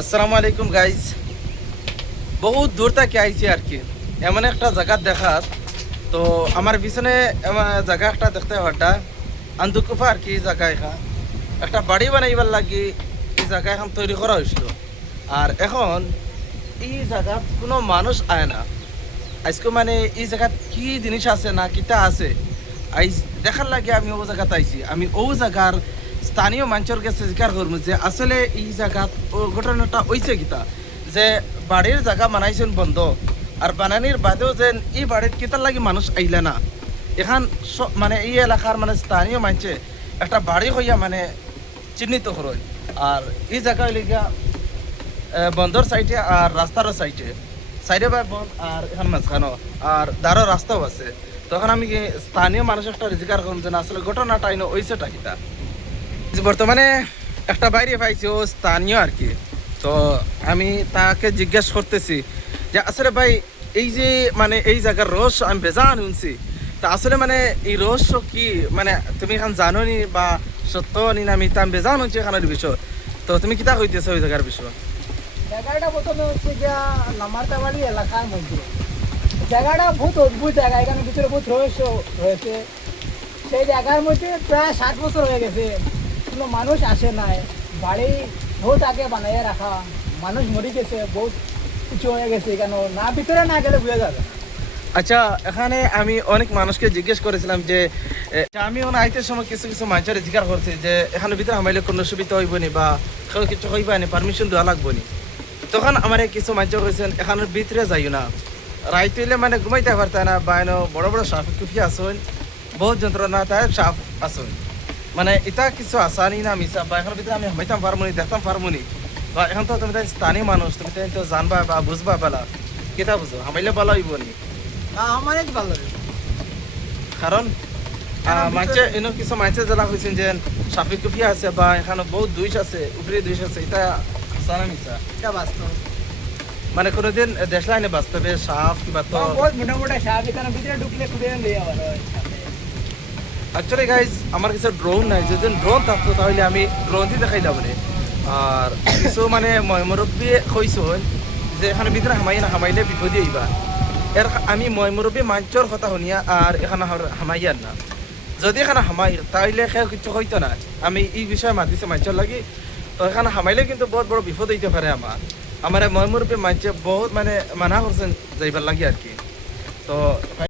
আসসালামু আলাইকুম গাইজ। বহুত দূর থেকে আইছি আর কি এমন একটা জায়গা দেখার। তো আমার পিছনে জায়গা একটা দেখতে হঠাৎ আন্দুকুফা আর কি জায়গা এখান একটা বাড়ি বানাইবার লাগি এই জায়গা এখন তৈরি করা হয়েছিল। আর এখন এই জায়গা কোনো মানুষ আয় না। আজকে মানে এই জায়গাত কি জিনিস আছে না কিতা আছে দেখার লাগে আমি ও জায়গাতে আইছি। আমি ও জায়গার স্থানীয় মানুষের কাছে জিজ্ঞাসা করবো যে আসলে এই জায়গাত ও ঘটনাটা হয়েছে কিতা, যে বাড়ির জায়গা বানাইছেন বন্ধ আর বানানির বাদেও যেন এই বাড়ির কিতার লাগি মানুষ আইলে না। এখান মানে এই এলাকার মানে স্থানীয় মানুষে একটা বাড়ি হইয়া মানে চিহ্নিত করে। আর এই জায়গা হইলে গিয়া বন্ধর সাইডে আর রাস্তারও সাইডে সাইডে বা বন্ধ আর এখানে মাঝখানো আর দাঁড়ো রাস্তাও আছে। তখন আমি স্থানীয় মানুষ একটা জিজ্ঞাসা করুন যে না আসলে ঘটনাটা আইন ওইসেটা কিতা। বর্তমানে একটা বাইরে পাইছি ও স্থানীয় আর কি। তো আমি তাকে জিজ্ঞেস করতেছি যে আসলে ভাই এই যে মানে এই জায়গার রহস্য আমি বেজান শুনছি, তা আসলে মানে এই রহস্য কি মানে তুমি এখন জানো নি বা সত্য নি না আমি তা আমি বেজান শুনছি এখানের বিষয়। তো তুমি কিতা কইতেছো ওই জায়গার বিষয়? জায়গাটা প্রথমে হচ্ছে গিয়া লামারতাবাড়ি এলাকার মধ্যে। জায়গাটা বহুত অদ্ভুত জায়গা, এখানে ভিতরে বহুত রহস্য রয়েছে। সেই জায়গার মধ্যে প্রায় 60 বছর হয়ে গেছে, কোনো মানুষ আসে নাই। বাড়ি বহুত আগে বানাইয়া রাখা, মানুষ মরে গেছে, বহুত কিছু হয়ে গেছে। কেন না ভিতরে না গেলে বুঝা যাবে। আচ্ছা, এখানে আমি অনেক মানুষকে জিজ্ঞেস করেছিলাম যে আমি আইতের সময় কিছু কিছু মানুষের জিজ্ঞাসা করছি যে এখানে ভিতরে হামাইলে কোনো সুবিধা হইব নি বা কেউ কিছু হইবা নি, পারমিশন দেওয়া লাগবো নি। তখন আমার কিছু মানুষ কইছেন এখানের ভিতরে যাইও না, রাইত হইলে মানে ঘুমাইতে পারতে না বা এনে বড় বড় সাপ কুফি আসুন, বহুত যন্ত্রণা তাই সাপ আসুন। মানে এটা কিছু আসানি না মিশা বা এখানের ভিতরে আমি হামাইতাম পারবো নি, দেখতাম পারবো নি। বা এখন তো তুমি স্থানীয় মানুষ, তুমি তো জানবা বা বুঝবা বেলা কেটা বুঝো হামাইলে ভালো হইব নি। না আমার ভালো লাগে, কারণ মানুষে এনে কিছু মানুষের জেলা হয়েছেন যে সাপি কুফি আছে বা এখানে বহুত দুইশ আছে, উপরে দুইশ আছে, এটা সানা মিশা এটা বাস্তব। মানে কোনোদিন দেশ লাইনে বাস্তবে সাপ কিবা তো বহুত মোটা মোটা সাপ এখানে ভিতরে ঢুকলে খুঁজে লিয়ে ভালো হয়। অ্যাকচুয়ালি গাইজ আমার কাছে ড্রোন নাই, যদি ড্রোন থাকতো তাহলে আমি ড্রোন দিয়ে দেখাই যাবো। আর কিছু মানে মুরব্বী কইসন যে এখানে ভিতরে হামাই না, হামাইলে বিপদে হইবা। এর আমি মুরব্বী মানুষের কথা শুনিয়া আর এখানে হামাইয়ার না। যদি এখানে হামাই তাহলে কেউ কিছু হইতো না। আমি এই বিষয়ে মাতিছে মানুষের লাগি। তো এখানে হামাইলে কিন্তু বহুত বড় বিপদ হইতে পারে। আমার মুরব্বী মানুষে বহুত মানে মানা করছেন যাইবার লাগি আর কি। তো